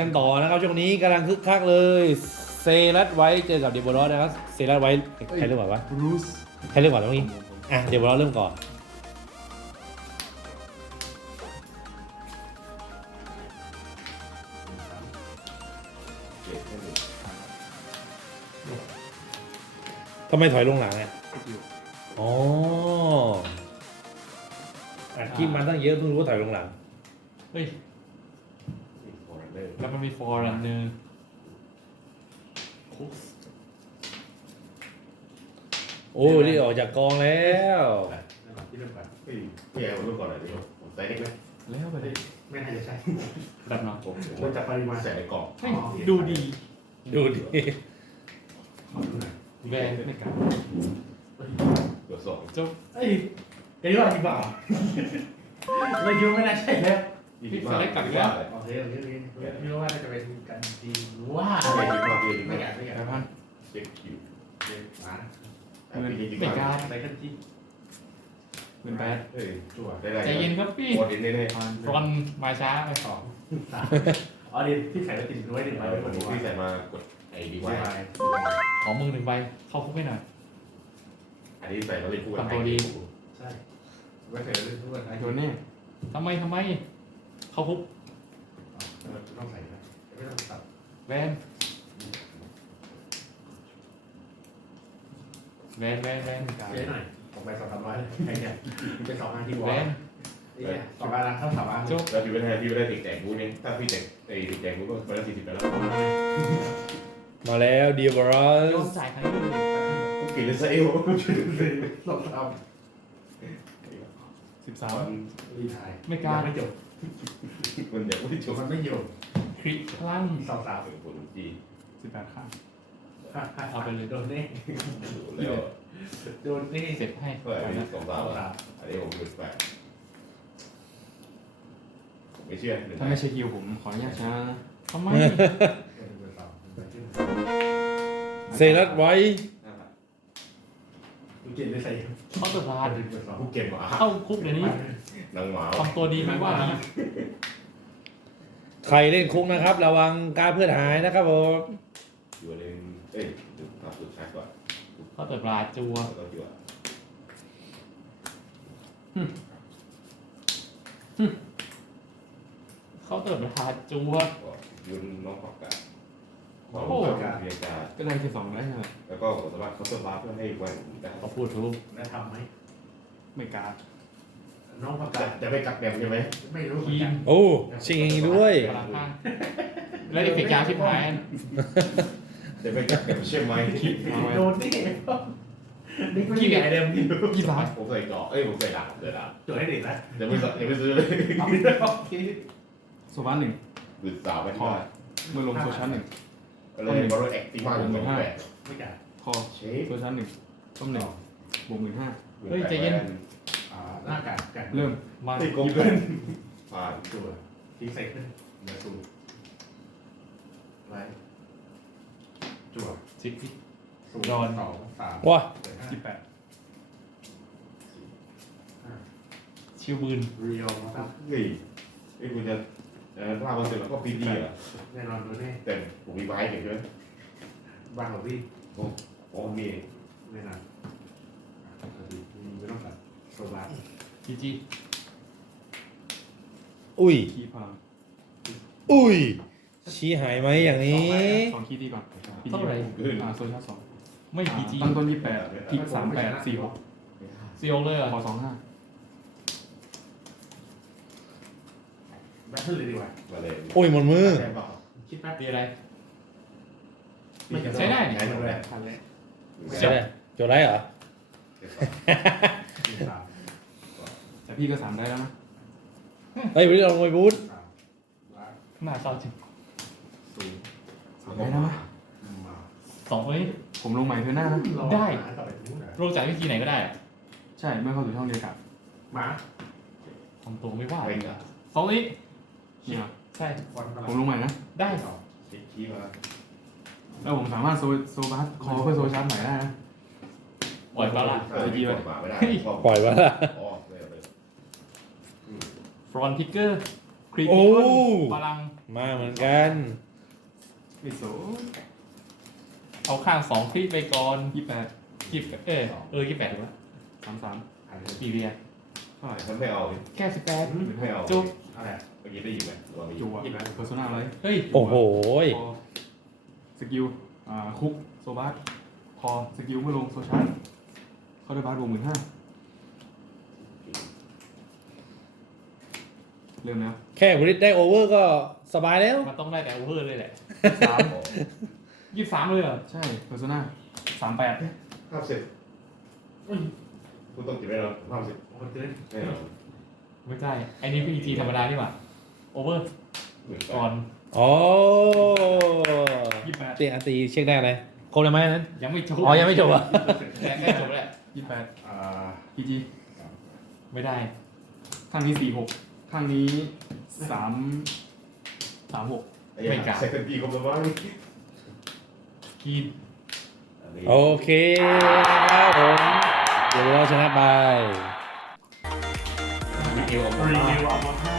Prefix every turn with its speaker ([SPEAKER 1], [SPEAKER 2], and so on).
[SPEAKER 1] กันต่อนะครับช่วงนี้กำลังคึกคักเลยเซรัตไว้เจอกับเดโบรอสนะครับเซรัตไว้ใครเริ่มก่อนวะ
[SPEAKER 2] บรูซ
[SPEAKER 1] ใครเริ่มก่อนตรงนี้อ่ะเดโบรอสเริ่มก่อนทำไมถอยลงหลังเนี่ยอ๋ออัดคลิปมาตั้งเยอะเพิ่งรู้ว่าถอยลงหลัง
[SPEAKER 3] เฮ้ยแล้วมันมีฟอร์รันเนอร์
[SPEAKER 1] โอ้รีบออกจากกองแล้ว
[SPEAKER 4] ที่เริ่มก่อนพี่แอร์เริ่มก่อนเลยดิผมใส่เล็กไหม
[SPEAKER 3] แล้วไปเลย
[SPEAKER 4] ไม่น่าจะใช่
[SPEAKER 3] แบบเนาะ
[SPEAKER 4] ผมจะปริมาณใส่ในกล่อง
[SPEAKER 3] เฮ้ยดูดี
[SPEAKER 1] ดูดิ
[SPEAKER 4] ขอดูหน่อย
[SPEAKER 3] แวนไม่กล้า
[SPEAKER 4] ตรวจสอบ
[SPEAKER 3] จุ๊บ
[SPEAKER 4] เอ้ยเห็นว่าจริงเปล่าเราคิดว่าไม่น่าใช่แล้ว
[SPEAKER 3] พี่สไลด์กลับอีกแล้ว
[SPEAKER 4] โอเคพี่ว่าน่าจะเป็นกันจริงว่า
[SPEAKER 2] ไม่
[SPEAKER 4] ไม่อยากไม่อยาก
[SPEAKER 3] แปดพัน
[SPEAKER 4] เช็คคิวเช็คมา
[SPEAKER 3] ไม่กล้า
[SPEAKER 4] ใส่กันจริง
[SPEAKER 3] เป็นแปด
[SPEAKER 4] เฮ้ยจั่วได้
[SPEAKER 3] ใจเย็นครับพี่
[SPEAKER 4] โคตรเน้นเลย
[SPEAKER 3] ฟรอนมาช้าไป
[SPEAKER 4] สองสามอ๋อเดี๋ยวที่ใส่ไว้ติดไว้หนึ่งใบไว้คนเดียว
[SPEAKER 5] พี่ใส่มากดไอ้ดีไว้
[SPEAKER 3] ขอมือหนึ่งใบเข้าคุกให้หน่อย
[SPEAKER 5] อันนี้ใส่มาเป็นคู่กับ
[SPEAKER 3] ทำตัวดี
[SPEAKER 4] ใช่ไว้ใส่ไว้ทุกคน
[SPEAKER 2] โดนแน่
[SPEAKER 3] ทำไมเข้าคุก
[SPEAKER 4] ต้องใส่นะไม่ต้องตัด
[SPEAKER 3] แวนแวน
[SPEAKER 4] เจ๊หน่อยผมไป200-300ไอ้เนี่ยไป2 5ที่วอ
[SPEAKER 3] แว
[SPEAKER 4] ล
[SPEAKER 3] น
[SPEAKER 4] สองการเข้าถามว่า
[SPEAKER 3] จุ๊บ
[SPEAKER 5] แล้วพี่ไม่ได้ติดแจกบูธเนี่ยถ้าพี่แจกไอ้ติดแจกบูธก็ไปละ40ไปแล้ว
[SPEAKER 1] มาแล้วเดโบรอ
[SPEAKER 3] โยน
[SPEAKER 1] ส
[SPEAKER 3] จ่ายครั้งที่หนึ่ง
[SPEAKER 5] กูกินเลยซะเอว
[SPEAKER 4] หลบเอา
[SPEAKER 2] 13
[SPEAKER 4] รีทาย
[SPEAKER 3] ไม่กล้า
[SPEAKER 4] ไม่จบ
[SPEAKER 5] มันเดี๋ยวไม่จบ
[SPEAKER 4] มันไม่จบ
[SPEAKER 3] คริพลัง
[SPEAKER 4] 2-3
[SPEAKER 5] เป็นผลจี
[SPEAKER 2] 18ข้าง
[SPEAKER 3] เอาไปเลย
[SPEAKER 4] โดนเน่
[SPEAKER 5] แล้ว
[SPEAKER 4] โดนเน่
[SPEAKER 3] เสร็จให้
[SPEAKER 5] ก็อันนี้2 3อันนี้ผมเป็น8ไม่เชื่อ
[SPEAKER 2] ถ้าไม่ใช่คิวผมขออนุญาตช้านะ
[SPEAKER 3] ทำไม
[SPEAKER 1] เซรัตไว้
[SPEAKER 4] กูเก่งได้ใส่
[SPEAKER 3] เขาตัวพลาด
[SPEAKER 5] กูเก็บหมา
[SPEAKER 3] เข้าคุกเดี๋ยวนี้
[SPEAKER 5] นางหมา
[SPEAKER 3] ทำตัวดีมากกว่านี้
[SPEAKER 1] ใครเล่นคุกนะครับ ระวังการเพื่อนหายนะครับผม
[SPEAKER 5] อยู่เลยเอ้ยดูตัดสุดท้ายก่อน
[SPEAKER 3] เขาตัวพลาดจัว
[SPEAKER 5] แล้วก็จั่ว
[SPEAKER 3] เขาตัวพลาดจัว
[SPEAKER 5] ก็ยืนน้องปากกาเรียนการ
[SPEAKER 2] ก็ได้แค่2ได้ใช่ไหม
[SPEAKER 5] แล้วก็สามารถเขาเพิ่มบาร์เพื่อให้วันได้
[SPEAKER 3] เขาพูดถูก
[SPEAKER 4] ได้ทำไหม
[SPEAKER 2] ไม่กล้า
[SPEAKER 4] น้องประกาศ
[SPEAKER 5] จะไปกักแดมใช่ไหม
[SPEAKER 4] ไม่รู้
[SPEAKER 3] ทีม
[SPEAKER 1] โอ้ชิงด้วย
[SPEAKER 3] พลังข้างแล้วไอ้เฟกยาวชิบหาย
[SPEAKER 5] จะไปกักแดมใช่ไหม
[SPEAKER 4] โดนนี่นี่ไม่ใหญ่เดิม
[SPEAKER 5] ผมใส่เกาะเอ้ยผมใส่ดาบเดือดดาบ
[SPEAKER 4] จดให้เด็กนะ
[SPEAKER 5] ยังไม่ซื้อเลย
[SPEAKER 4] เอาไปเลยโอเค
[SPEAKER 2] โซบ้านหนึ่ง
[SPEAKER 5] บืดสาวไปที่บ้าน
[SPEAKER 2] เมื่อลงโซชั่นหนึ่ง
[SPEAKER 5] เลยบอลแอคติ้งมากเลยแบบ
[SPEAKER 4] ไม่จ่าย
[SPEAKER 2] คอ
[SPEAKER 5] เชฟ
[SPEAKER 2] โซชั่นหนึ่งต้มหนึ่งบวก15,000
[SPEAKER 4] หน้ากากกัน
[SPEAKER 2] เริ่ม
[SPEAKER 3] มา
[SPEAKER 5] ติดกลมเกินผ่าน
[SPEAKER 4] จั่วทิ้งใส่ขึ้นเนื้อสูไว้จั่ว
[SPEAKER 3] สิบพิ
[SPEAKER 4] สู2 3
[SPEAKER 1] ว้า
[SPEAKER 2] 18
[SPEAKER 3] ชิวบืน
[SPEAKER 4] เรียวนะครับ
[SPEAKER 5] เฮ้ยไอ้คุณจะถ้ามันเสร็จแล้วก็ปีดีอ่ะ
[SPEAKER 4] แน่นอนโดนแน่
[SPEAKER 5] แต่ผมมีไม้เห็นใช่ไหม
[SPEAKER 4] บ้างของพี่
[SPEAKER 5] โอ้มี
[SPEAKER 4] แน่นอนไม่ต้องตัดโซบา
[SPEAKER 3] จีจี
[SPEAKER 1] อุ้ย
[SPEAKER 2] คีย์พลัง
[SPEAKER 1] อุ้ยชี้หายไหมอย่างนี้
[SPEAKER 2] 2คีย์ดีก่อน
[SPEAKER 3] เท่าไหร่
[SPEAKER 5] ขึ้น
[SPEAKER 2] โซชั่น2
[SPEAKER 3] ไม่จีจี
[SPEAKER 2] ตั้งต้น28คิก38 46
[SPEAKER 3] เซียวเลยเหรอ
[SPEAKER 2] ขอ25
[SPEAKER 4] แบทเทิลเลยดีกว่า
[SPEAKER 5] มาเลย
[SPEAKER 1] โอ้ยหมดมือ
[SPEAKER 4] คิดแป๊บ
[SPEAKER 3] ตีอะไร
[SPEAKER 5] ใช้ได้ใช้ได้
[SPEAKER 4] ทันเลย
[SPEAKER 1] ใช่ไหมโจทย์ไรเหรอ
[SPEAKER 4] 3
[SPEAKER 2] แต่พี่ก็3ได้แล้วนะ
[SPEAKER 1] เฮ้ยวันนี้เราลงไปบูธ
[SPEAKER 3] หน้าเศร้าจริง
[SPEAKER 2] 3ได้แล้วนะ
[SPEAKER 3] สองคนนี้
[SPEAKER 2] ผมลงใหม่เธอหน้านะ
[SPEAKER 3] โรคจ่ายวิธีไหนก็ได้
[SPEAKER 2] ใช่เมื่อเข้าสู่ช่องเดียวกัน
[SPEAKER 4] หมา
[SPEAKER 3] ทำตัวไม่ว่า
[SPEAKER 5] ไม่กะ
[SPEAKER 3] สองนี้
[SPEAKER 2] เนี่ย
[SPEAKER 3] ใช่
[SPEAKER 2] ผมลงใหม่นะ
[SPEAKER 3] ได้
[SPEAKER 5] เช็คคีย์มา
[SPEAKER 2] แล้วผมสามารถโซบัสคอเพื่อโซชาร์จใหม่ได้นะ
[SPEAKER 3] ปล่อยปลาละ
[SPEAKER 5] ไม่ได้
[SPEAKER 1] ปล่อยวะล่ะ
[SPEAKER 5] อ๋อเลย
[SPEAKER 3] ฟรอนทิกเกอร์
[SPEAKER 2] คลิก
[SPEAKER 1] โอ้
[SPEAKER 3] พลัง
[SPEAKER 1] มาเหมือนกัน
[SPEAKER 2] ไม่โซ
[SPEAKER 3] เอาข้าง2คลิปไปก่อน
[SPEAKER 2] 28
[SPEAKER 3] 2828ถูกไหม
[SPEAKER 2] 33
[SPEAKER 5] อันนี้
[SPEAKER 3] กี่เรีย
[SPEAKER 2] เท่าไหร่
[SPEAKER 5] มันไม่เอา
[SPEAKER 3] แค่18
[SPEAKER 5] ไม่เอา
[SPEAKER 3] จุ๊บ
[SPEAKER 4] อะไร
[SPEAKER 5] เมื่อกี้ได้ยินไหมว่ามี
[SPEAKER 2] จั่วเพอร์โซนาอะไร
[SPEAKER 3] เฮ้ย
[SPEAKER 1] โอ้โห
[SPEAKER 2] พอสกิลคุกโซบาสพอสกิลเมื่อลงโซชาร์เข้าด้วยบาสบวก15,000เริ่มแล้ว
[SPEAKER 1] แค่บริษได้โอเวอร์ก็สบายแล้ว
[SPEAKER 3] มันต้องได้แต่โอเวอร์เลยแหละ
[SPEAKER 2] 23เลยเหรอ ใช่เพอร์โซนา38
[SPEAKER 5] ภาพเสร็จคุณต้องเก็บไว้แล้วภาพเสร็จ
[SPEAKER 4] โอ้เต้น
[SPEAKER 5] แน่นอน
[SPEAKER 3] ไม่ใช่ไอ้นี่พีจีธรรมดานี่หว่าโอเวอร์
[SPEAKER 5] เหมือน
[SPEAKER 3] ก่
[SPEAKER 5] กั
[SPEAKER 3] อน น
[SPEAKER 1] อ๋อ
[SPEAKER 2] 28
[SPEAKER 1] เตะตีเช็คได้อะไรครบเลยไหมนั้น
[SPEAKER 3] ยังไม่จบ
[SPEAKER 1] อ๋อยังไม่จบอ่ะ
[SPEAKER 3] แต่ใกล้จบแล้ว
[SPEAKER 2] 28
[SPEAKER 5] อ่า
[SPEAKER 2] PG
[SPEAKER 3] ไม่ได้
[SPEAKER 2] ข้างนี้46ข้างนี้36
[SPEAKER 3] ไม่กล้า
[SPEAKER 5] ใส่เป็นปีครบแล้วบ้าง
[SPEAKER 3] กีน
[SPEAKER 1] โอเคครับผมเดี๋ยวเราชนะไป
[SPEAKER 5] รีวิวออกมา
[SPEAKER 4] รีวิวเอามาให้